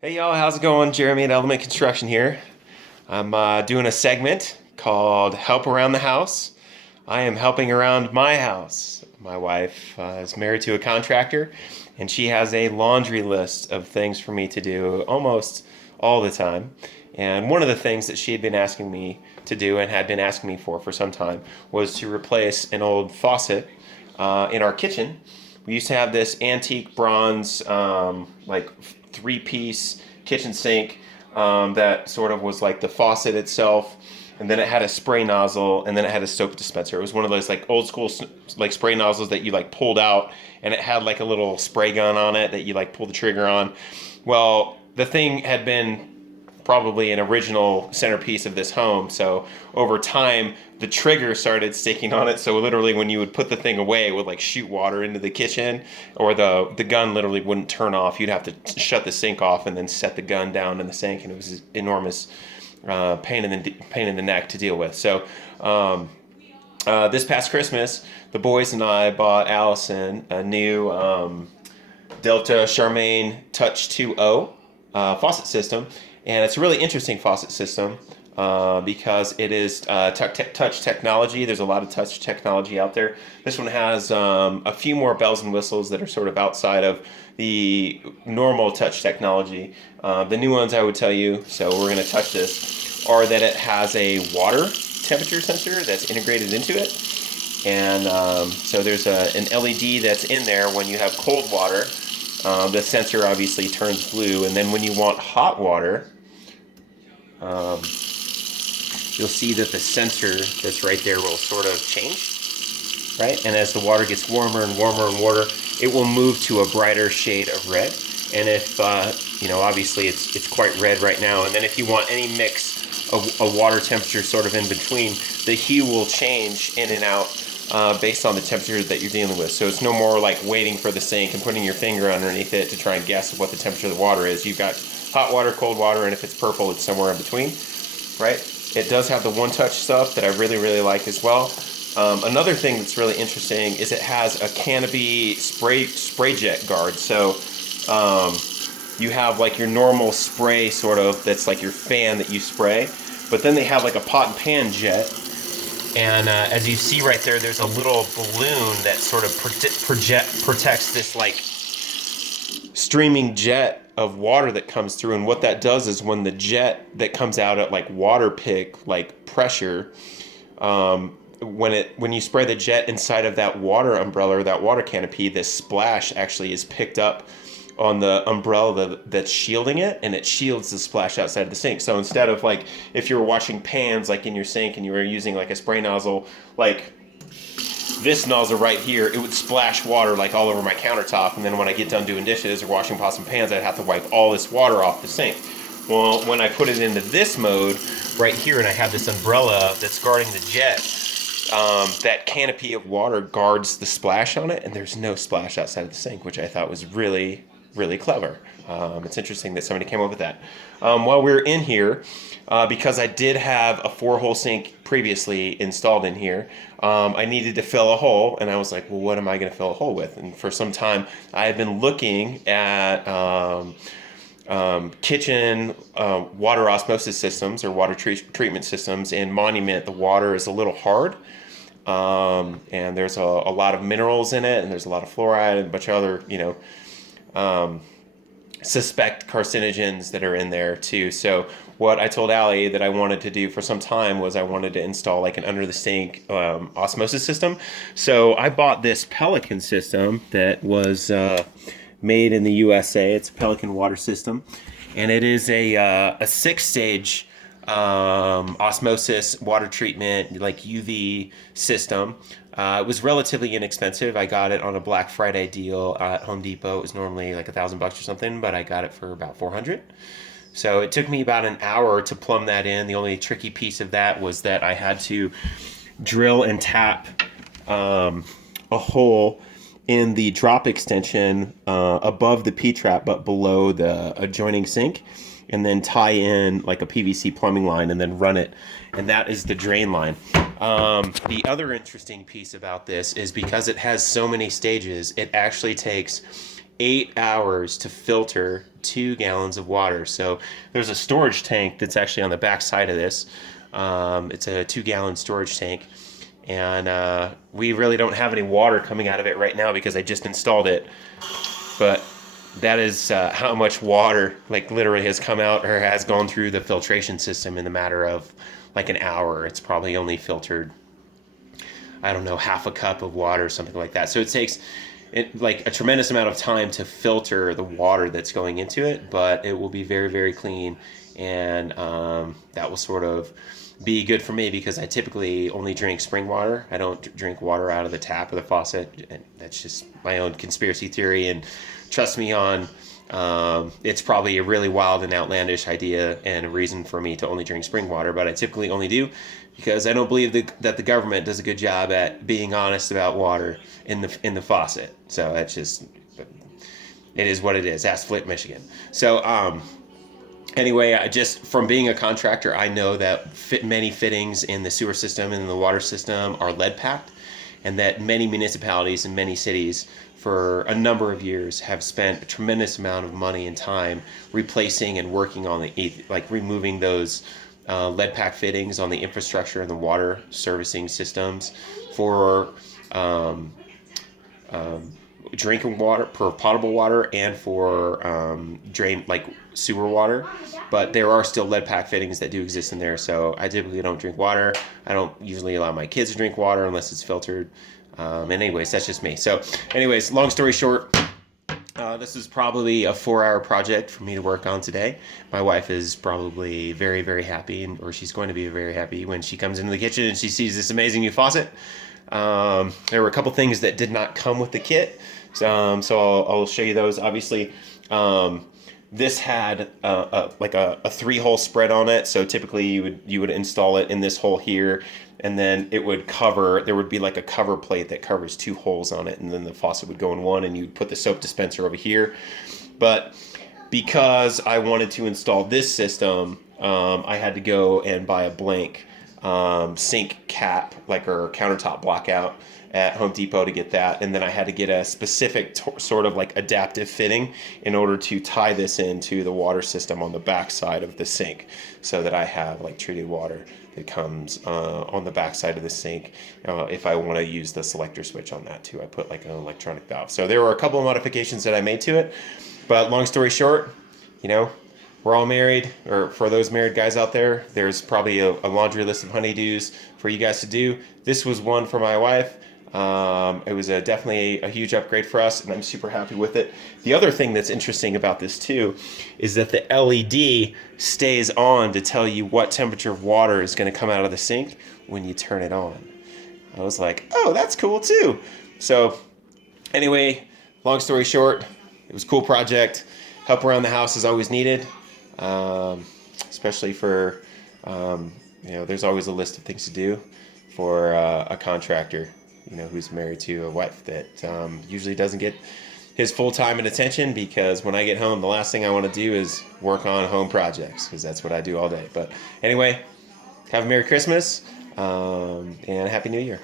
Hey y'all, how's it going? Jeremy at Element Construction here. I'm doing a segment called Help Around the House. I am helping around my house. My wife is married to a contractor, and she has a laundry list of things for me to do almost all the time. And one of the things that she had been asking me to do and had been asking me for some time was to replace an old faucet in our kitchen. We used to have this antique bronze, like three-piece kitchen sink that sort of was like the faucet itself, and then it had a spray nozzle, and then it had a soap dispenser. It was one of those like old school like spray nozzles that you like pulled out, and it had like a little spray gun on it that you like pull the trigger on. Well, the thing had been probably an original centerpiece of this home. So over time, the trigger started sticking on it. So literally, when you would put the thing away, it would like shoot water into the kitchen, or the gun literally wouldn't turn off. You'd have to shut the sink off and then set the gun down in the sink, and it was an enormous pain in the neck to deal with. So this past Christmas, the boys and I bought Allison a new Delta Charmaine Touch-2-O faucet system, and it's a really interesting faucet system because it is touch technology. There's a lot of touch technology out there. This one has a few more bells and whistles that are sort of outside of the normal touch technology. The new ones I would tell you, so we're going to touch this, are that it has a water temperature sensor that's integrated into it. And so there's an LED that's in there when you have cold water. The sensor obviously turns blue, and then when you want hot water, you'll see that the sensor that's right there will sort of change, right? And as the water gets warmer and warmer and warmer, it will move to a brighter shade of red. And if, obviously it's quite red right now, and then if you want any mix of a water temperature sort of in between, the hue will change in and out based on the temperature that you're dealing with. So it's no more like waiting for the sink and putting your finger underneath it to try and guess what the temperature of the water is. You've got hot water, cold water, and if it's purple, it's somewhere in between, right? It does have the one-touch stuff that I really, really like as well. Another thing that's really interesting is it has a canopy spray jet guard. So you have like your normal spray sort of, that's like your fan that you spray, but then they have like a pot and pan jet. And as you see right there, there's a little balloon that sort of protects this like streaming jet of water that comes through. And what that does is when the jet that comes out at like water pick like pressure, when you spray the jet inside of that water umbrella or that water canopy, this splash actually is picked up on the umbrella that's shielding it, and it shields the splash outside of the sink. So instead of like, if you were washing pans like in your sink and you were using like a spray nozzle, like this nozzle right here, it would splash water like all over my countertop, and then when I get done doing dishes or washing pots and pans, I'd have to wipe all this water off the sink. Well, when I put it into this mode right here, and I have this umbrella that's guarding the jet, that canopy of water guards the splash on it, and there's no splash outside of the sink, which I thought was really, really clever. It's interesting that somebody came up with that. While we were in here, because I did have a 4-hole sink previously installed in here, I needed to fill a hole, and I was like, well, what am I going to fill a hole with? And for some time, I had been looking at kitchen water osmosis systems or water treatment systems. In Monument, the water is a little hard. And there's a lot of minerals in it, and there's a lot of fluoride and a bunch of other, suspect carcinogens that are in there too. So what I told Allie that I wanted to do for some time was I wanted to install like an under the sink osmosis system. So I bought this Pelican system that was made in the USA. It's a Pelican water system, and it is a 6-stage osmosis water treatment, like UV system. It was relatively inexpensive. I got it on a Black Friday deal at Home Depot. It was normally like $1,000 or something, but I got it for about $400. So it took me about an hour to plumb that in. The only tricky piece of that was that I had to drill and tap a hole in the drop extension above the P-trap, but below the adjoining sink, and then tie in like a PVC plumbing line and then run it. And that is the drain line. The other interesting piece about this is because it has so many stages, it actually takes 8 hours to filter 2 gallons of water. So there's a storage tank that's actually on the back side of this. It's a 2-gallon storage tank. And we really don't have any water coming out of it right now because I just installed it. But that is how much water, like, literally has come out or has gone through the filtration system in the matter of like an hour. It's probably only filtered, I don't know, half a cup of water or something like that. So it takes like a tremendous amount of time to filter the water that's going into it, but it will be very, very clean. And that will sort of be good for me because I typically only drink spring water. I don't drink water out of the tap or the faucet. And that's just my own conspiracy theory. And trust me on, it's probably a really wild and outlandish idea and a reason for me to only drink spring water, but I typically only do because I don't believe that the government does a good job at being honest about water in the faucet. So that's just, it is what it is. Ask Flint, Michigan. So anyway, just from being a contractor, I know that many fittings in the sewer system and in the water system are lead packed, and that many municipalities and many cities for a number of years have spent a tremendous amount of money and time replacing and working on removing those lead pack fittings on the infrastructure and the water servicing systems for drinking water, for potable water, and for sewer water. But there are still lead pack fittings that do exist in there, so I typically don't drink water. I don't usually allow my kids to drink water unless it's filtered. And anyways, that's just me. So anyways, long story short, this is probably a 4-hour project for me to work on today. My wife is probably very, very happy, or she's going to be very happy when she comes into the kitchen and she sees this amazing new faucet. There were a couple things that did not come with the kit, so I'll show you those. Obviously, this had a 3-hole spread on it. So typically you would install it in this hole here, and then it would cover. There would be like a cover plate that covers 2 holes on it, and then the faucet would go in one, and you'd put the soap dispenser over here. But because I wanted to install this system, I had to go and buy a blank sink cap, or countertop blockout at Home Depot to get that, and then I had to get a specific sort of like adaptive fitting in order to tie this into the water system on the back side of the sink, so that I have like treated water that comes on the back side of the sink. If I want to use the selector switch on that too, I put like an electronic valve. So there were a couple of modifications that I made to it, but long story short, we're all married, or for those married guys out there, there's probably a laundry list of honeydews for you guys to do. This was one for my wife. It was definitely a huge upgrade for us, and I'm super happy with it. The other thing that's interesting about this too is that the LED stays on to tell you what temperature of water is going to come out of the sink when you turn it on. I was like, oh, that's cool too. So anyway, long story short, it was a cool project. Help around the house is always needed. Especially for, there's always a list of things to do for a contractor, who's married to a wife that usually doesn't get his full time and attention, because when I get home, the last thing I want to do is work on home projects, because that's what I do all day. But anyway, have a Merry Christmas and Happy New Year.